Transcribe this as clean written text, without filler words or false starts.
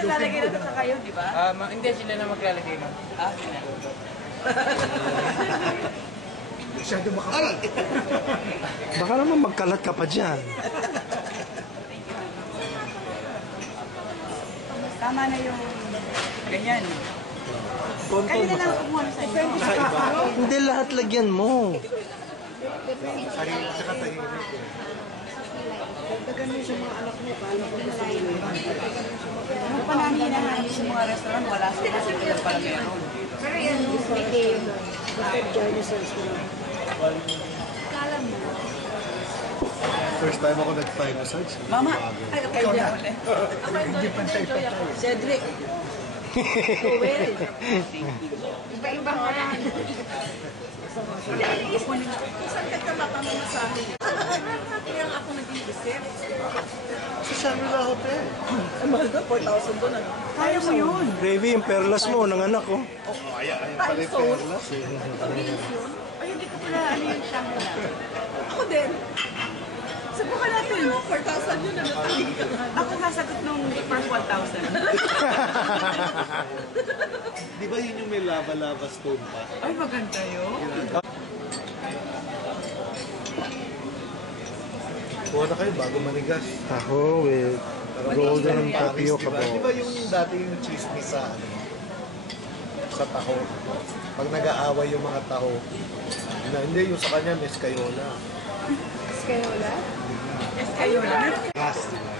Lalagay na ito sa kayo, di ba? Hindi sila na maglalagay nun. Sila. Masyado makapal. Baka naman magkalat ka pa dyan. Tama na yung ganyan. Tonton Kayo na mo lang kumuha sa inyo. sa iba. Hindi lahat lagyan mo. Sarili sa katahimik eh. Dagdagan mo sa mga anak mo, kala ko na sarili. Nung panahon na namin sa mga restaurant, wala sila sila pala meron. Pero yan, hindi yun. First time ako nag-Thai massage. Mama, ay, kayo na ulit. Hindi pantay-pantay. Cedric. Joel. Iba-iba nga yan. Saan ka ka matamamasahin? Kaya ako nag-isip. Sa Shangri-La Hotel. Ang mahal doon, 4,000 doon. Kaya mo yun. Gravy, yung perlas mo, ng anak ko. Ayun pala yung perlas eh. Ay, hindi ko pala ano yung Shangri-La. Ako din. Subukan natin. 4,000 yun. Ako nasagot nung first 1,000. Di ba yun yung may lava-lava stone pa? Ay, maganda yun. Kuha na kayo bago manigas. Taho with golden tapioca Di ba balls. yung dati yung chismis sa sa taho? Pag nag-aaway yung mga taho, hindi yung sa kanya, Miss Kayola. Kayo na? Gas, di ba?